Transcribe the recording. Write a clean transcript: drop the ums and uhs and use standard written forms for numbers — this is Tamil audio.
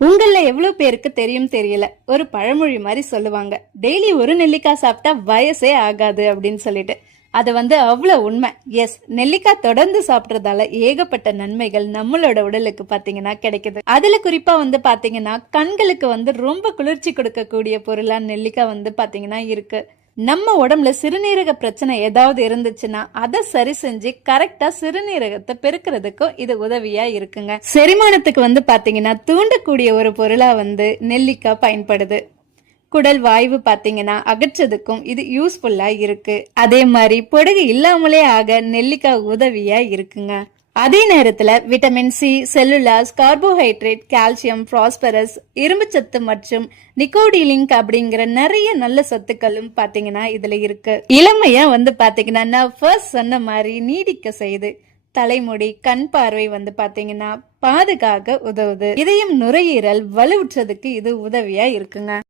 உங்கள எவ்வளவு பேருக்கு தெரியும் தெரியல, ஒரு பழமொழி மாதிரி சொல்லுவாங்க, டெய்லி ஒரு நெல்லிக்காய் சாப்பிட்டா வயசே ஆகாது அப்படின்னு சொல்லிட்டு. அது அவ்வளவு உண்மை. எஸ், நெல்லிக்காய் தொடர்ந்து சாப்பிட்றதால ஏகப்பட்ட நன்மைகள் நம்மளோட உடலுக்கு பாத்தீங்கன்னா கிடைக்குது. அதுல குறிப்பா பாத்தீங்கன்னா கண்களுக்கு ரொம்ப குளிர்ச்சி கொடுக்கக்கூடிய பொருளா நெல்லிக்காய் பாத்தீங்கன்னா இருக்கு. நம்ம உடம்புல சிறுநீரக பிரச்சனை ஏதாவது இருந்துச்சுன்னா அதை சரி செஞ்சு கரெக்டா சிறுநீரகத்தை பெருக்கிறதுக்கும் இது உதவியா இருக்குங்க. செரிமானத்துக்கு பாத்தீங்கன்னா தூண்டக்கூடிய ஒரு பொருளா நெல்லிக்காய் பயன்படுது. குடல் வாய்வு பாத்தீங்கன்னா அகற்றதுக்கும் இது யூஸ்ஃபுல்லா இருக்கு. அதே மாதிரி பொடுகு இல்லாமலே ஆக நெல்லிக்காய் உதவியா இருக்குங்க. அதே நேரத்துல vitamin C, cellulase, carbohydrate, calcium, phosphorus, இரும்புச்சத்து மற்றும் நிக்கோடிலிங்க் அப்படிங்கிற நிறைய நல்ல சத்துக்களும் பாத்தீங்கன்னா இதுல இருக்கு. இளமையா பாத்தீங்கன்னா நான் ஃபர்ஸ்ட் சொன்ன மாதிரி நீடிக்க செய்யுது. தலைமுடி, கண் பார்வை பாத்தீங்கன்னா பாதுகாக்க உதவுது. இதயம், நுரையீரல் வலுவுற்றதுக்கு இது உதவியா இருக்குங்க.